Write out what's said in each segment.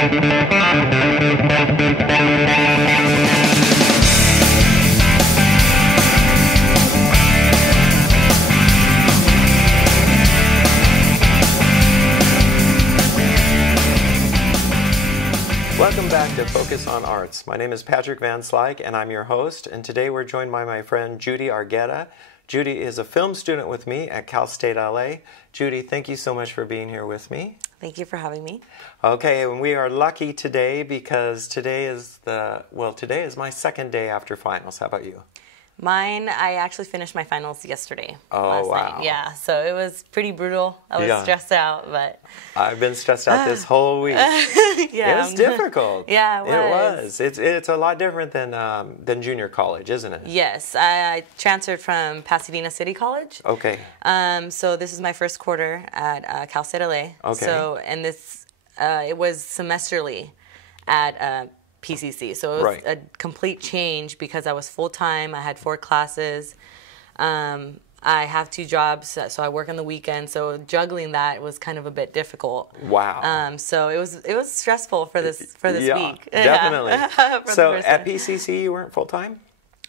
Welcome back to Focus on Arts. My name is Patrick Van Slyke, and I'm your host. And today we're joined by my friend Judy Argueta. Judy is a film student with me at Cal State LA. Judy, thank you so much for being here with me. Thank you for having me. Okay, and we are lucky today because today is my second day after finals. How about you? Mine, I actually finished my finals yesterday. Oh, wow. Night. Yeah, so it was pretty brutal. I was stressed out, but... I've been stressed out this whole week. Yeah. It was difficult. Yeah, it was. It's a lot different than junior college, isn't it? Yes, I transferred from Pasadena City College. Okay. So this is my first quarter at Cal State LA. Okay. So, and this, it was semesterly at PCC. So it was a complete change because I was full-time. I had 4 classes. I have 2 jobs, so I work on the weekend. So juggling that was kind of a bit difficult. Wow. So it was stressful for this week. Definitely. So at one. PCC you weren't full-time?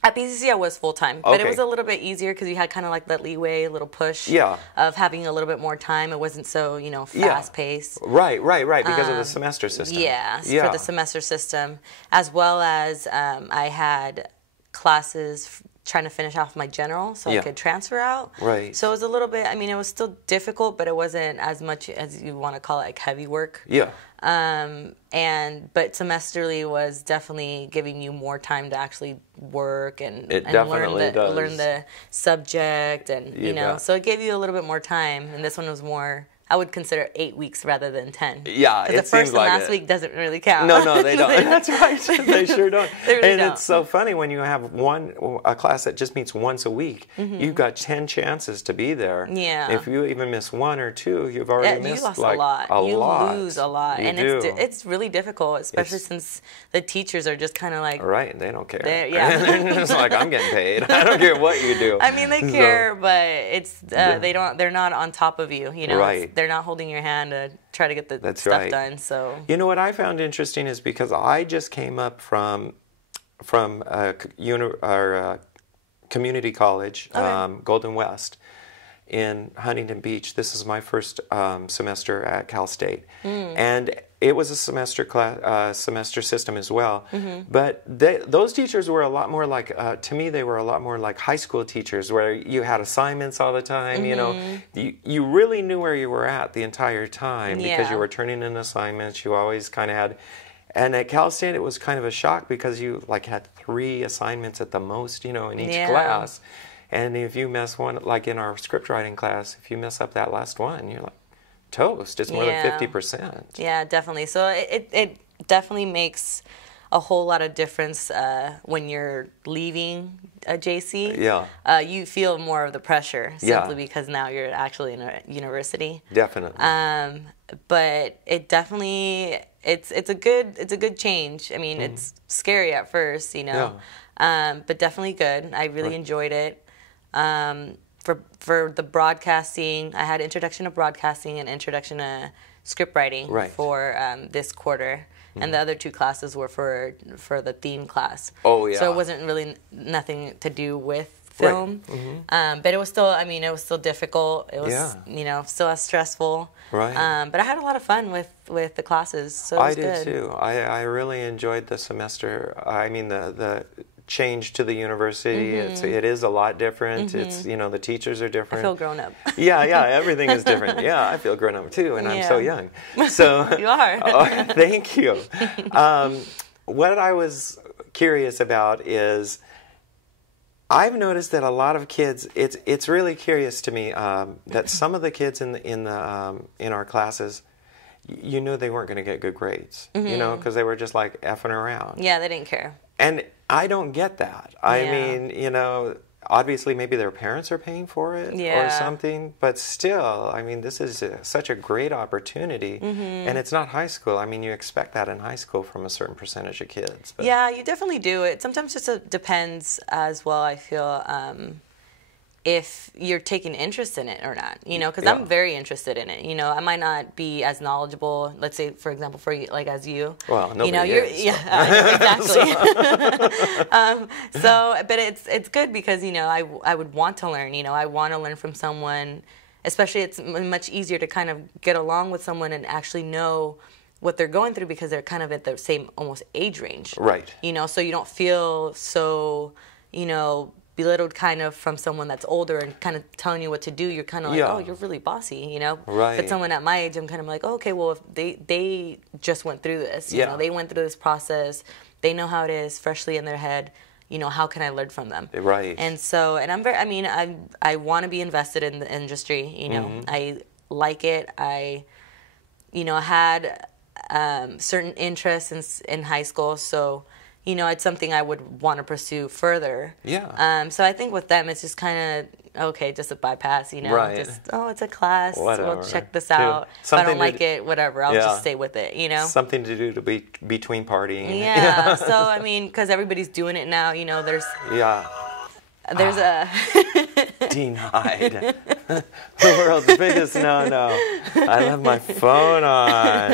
At PCC, I was full-time, but it was a little bit easier because you had kind of like that leeway, a little push of having a little bit more time. It wasn't so, fast-paced. Right, because of the semester system. For the semester system, as well as I had classes trying to finish off my general so I could transfer out. Right. So it was a little bit, it was still difficult, but it wasn't as much as you want to call it, like heavy work. Yeah. But semesterly was definitely giving you more time to actually work and learn the subject and so it gave you a little bit more time, and this one was more, I would consider 8 weeks rather than 10. Yeah, because the first and last week doesn't really count. No, they don't. That's right. They sure don't. They really and don't. It's so funny when you have a class that just meets once a week. You've got 10 chances to be there. Yeah. If you even miss 1 or 2, you've already missed you lost like a lot. You lose a lot, You and do. it's really difficult, especially since the teachers are just kind of like they don't care. They're just like, I'm getting paid. I don't care what you do. I mean, they care, but it's they're not on top of you. Right. They're not holding your hand to try to get the stuff done. So what I found interesting is because I just came up from our community college, Golden West, in Huntington Beach. This is my first semester at Cal State, and it was a semester system as well. But those teachers were a lot more like, to me, they were a lot more like high school teachers, where you had assignments all the time. You really knew where you were at the entire time because you were turning in assignments. You always kind of had. And at Cal State, it was kind of a shock because you had 3 assignments at the most, in each class. And if you mess one, like in our script writing class, if you mess up that last one, you're like toast. It's more than 50%. Yeah, definitely. So it definitely makes a whole lot of difference when you're leaving a JC. Yeah. You feel more of the pressure simply because now you're actually in a university. Definitely. But it definitely it's a good change. I mean, it's scary at first, but definitely good. I really enjoyed it. For the broadcasting, I had introduction to broadcasting and introduction to script writing for this quarter, and the other 2 classes were for the theme class. Oh yeah. So it wasn't really nothing to do with film, but it was still. it was still difficult. It was still as stressful. Right. But I had a lot of fun with the classes. So it was good. I did too. I really enjoyed the semester. I mean the change to the university. It is a lot different. It's the teachers are different. I feel grown up. Yeah, everything is different. Yeah, I feel grown up too, and I'm so young. So you are. Thank you. What I was curious about is I've noticed that a lot of kids. It's really curious to me that some of the kids in our classes, they weren't going to get good grades. Because they were just like effing around. Yeah, they didn't care. And I don't get that. I mean, obviously maybe their parents are paying for it or something, but still, I mean, this is such a great opportunity, and it's not high school. I mean, you expect that in high school from a certain percentage of kids. But. Yeah, you definitely do. It sometimes just depends as well, I feel. if you're taking interest in it or not, you know, because I'm very interested in it. You know, I might not be as knowledgeable, let's say, for example, for you, like as you. Well, nobody you know, is. Exactly. But it's good because, you know, I would want to learn. You know, I want to learn from someone. Especially, it's much easier to kind of get along with someone and actually know what they're going through because they're kind of at the same almost age range. Right. You know, so you don't feel so, you know, belittled kind of from someone that's older and kind of telling you what to do. You're kind of like, oh, you're really bossy, you know? Right. But someone at my age, I'm kind of like, oh, okay, well, if they just went through this. You know, they went through this process. They know how it is, freshly in their head. You know, how can I learn from them? Right. And so, and I'm very, I mean, I want to be invested in the industry, you know. I like it. I, you know, had certain interests in high school, so, you know, it's something I would want to pursue further. Yeah. So I think with them, it's just kind of, okay, just a bypass, you know. Right. Just, oh, it's a class. Whatever. We'll check this out. If I don't like it, whatever. I'll just stay with it, you know. Something to do to be between partying. Yeah. So, I mean, because everybody's doing it now, you know, there's a... Denied. The world's biggest no-no. I left my phone on.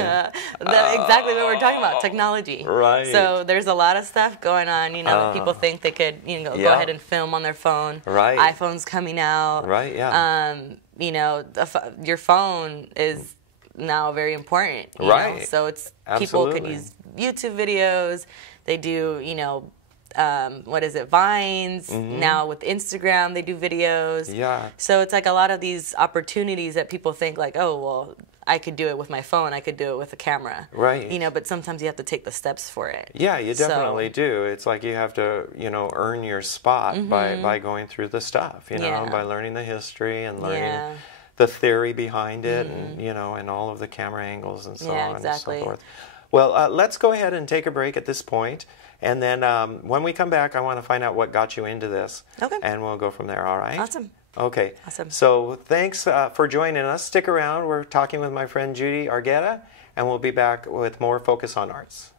Exactly what we're talking about, technology. Right. So there's a lot of stuff going on, you know, that people think they could, you know, go ahead and film on their phone. Right. iPhone's coming out. Right, yeah. You know, your phone is now very important. You know? So it's people could use YouTube videos. They do, you know, Vines. Now with Instagram, they do videos. Yeah. So it's like a lot of these opportunities that people think like, oh, well, I could do it with my phone. I could do it with a camera. Right. You know, but sometimes you have to take the steps for it. Yeah, you definitely do. It's like you have to, you know, earn your spot by going through the stuff, you know, by learning the history and learning the theory behind it and, you know, and all of the camera angles and so on and so forth. Well, let's go ahead and take a break at this point. And then when we come back, I want to find out what got you into this. Okay. And we'll go from there, all right? Awesome. Okay. Awesome. So thanks for joining us. Stick around. We're talking with my friend Judy Argueta, and we'll be back with more Focus on Arts.